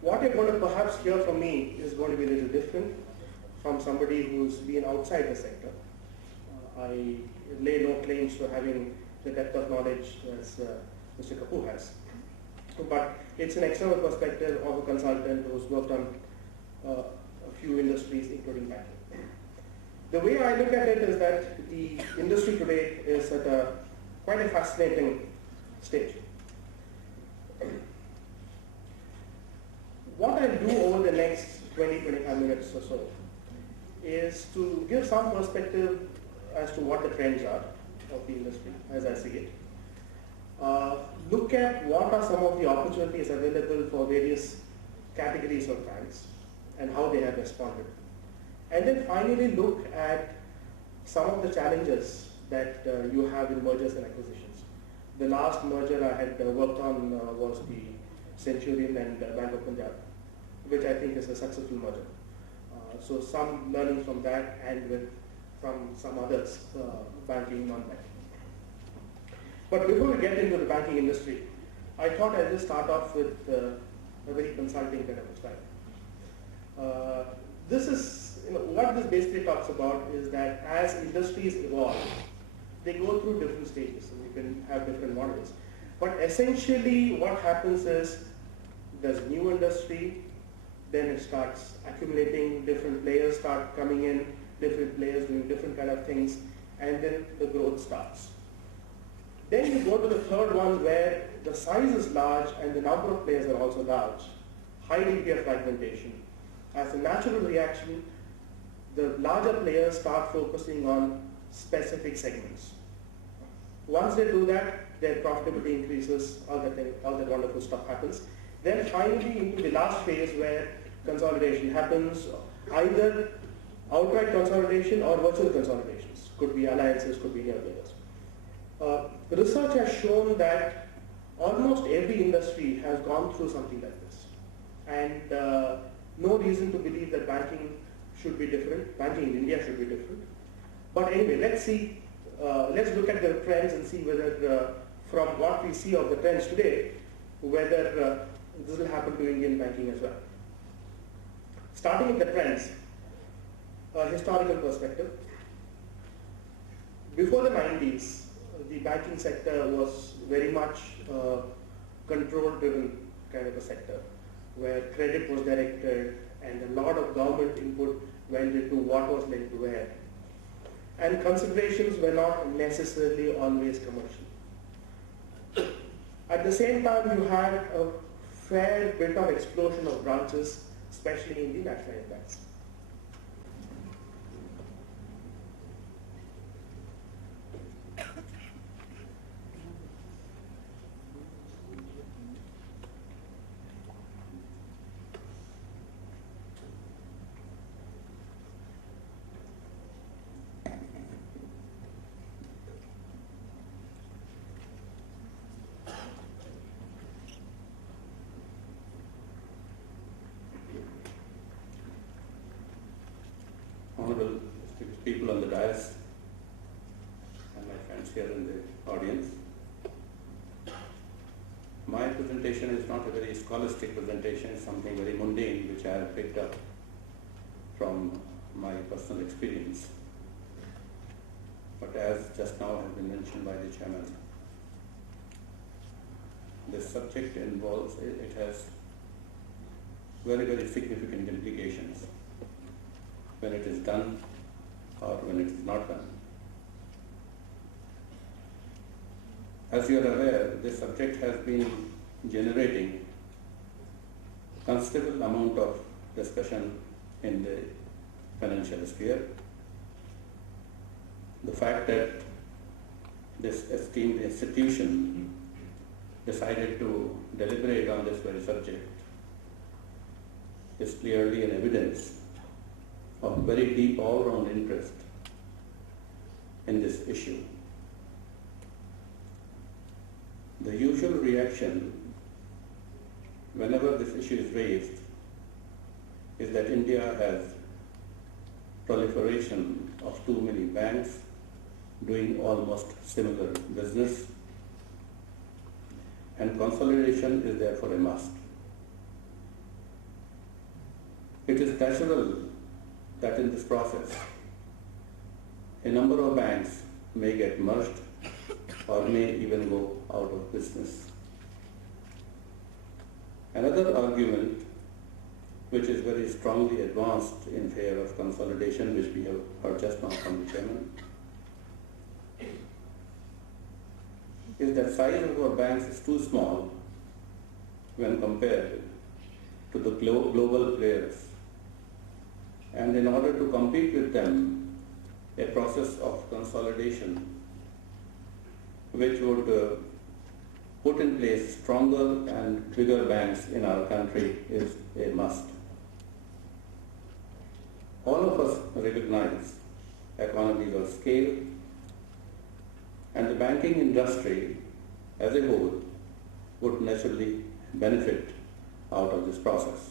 What you're going to perhaps hear from me is going to be a little different from somebody who's been outside the sector. I lay no claims to having the depth of knowledge as Mr. Kapoor has. But it's an external perspective of a consultant who's worked on a few industries, including banking. The way I look at it is that the industry today is at quite a fascinating stage. What I'll do over the next 20-25 minutes or so is to give some perspective as to what the trends are of the industry as I see it. Look at what are some of the opportunities available for various categories of banks and how they have responded. And then finally look at some of the challenges that you have in mergers and acquisitions. The last merger I had worked on was the Centurion and Bank of Punjab, which I think is a successful merger. So some learning from that and from some others, banking, non-banking. But before we get into the banking industry, I thought I'd just start off with a very consulting kind of a style. This is, what this basically talks about is that as industries evolve, they go through different stages, and you can have different models. But essentially what happens is there's a new industry, then it starts accumulating, different players start coming in, different players doing different kind of things, and then the growth starts. Then you go to the third one where the size is large and the number of players are also large, high degree of fragmentation. As a natural reaction, the larger players start focusing on specific segments. Once they do that, their profitability increases, all that wonderful stuff happens. Then finally into the last phase where consolidation happens, either outright consolidation or virtual consolidations. Could be alliances, could be any of the others. The research has shown that almost every industry has gone through something like this. And no reason to believe that banking should be different. Banking in India should be different. But anyway, let's see. Let's look at the trends and see whether, from what we see of the trends today, whether this will happen to Indian banking as well. Starting with the trends, a historical perspective. Before the 90s, the banking sector was very much control-driven kind of a sector, where credit was directed and a lot of government input went into what was lent to where. And considerations were not necessarily always commercial. At the same time, you had a fair bit of explosion of branches, especially in the nationalized banks. Honorable people on the dais and my friends here in the audience. My presentation is not a very scholastic presentation, it's something very mundane which I have picked up from my personal experience. But as just now has been mentioned by the chairman, this subject involves, it has very, very significant implications when it is done or when it is not done. As you are aware, this subject has been generating considerable amount of discussion in the financial sphere. The fact that this esteemed institution decided to deliberate on this very subject is clearly an evidence of very deep all-round interest in this issue. The usual reaction whenever this issue is raised is that India has proliferation of too many banks doing almost similar business, and consolidation is therefore a must. It is natural that in this process, a number of banks may get merged or may even go out of business. Another argument which is very strongly advanced in favor of consolidation, which we have heard just now from the chairman, is that size of our banks is too small when compared to the global players. And in order to compete with them, a process of consolidation which would put in place stronger and bigger banks in our country is a must. All of us recognize economies of scale, and the banking industry as a whole would naturally benefit out of this process.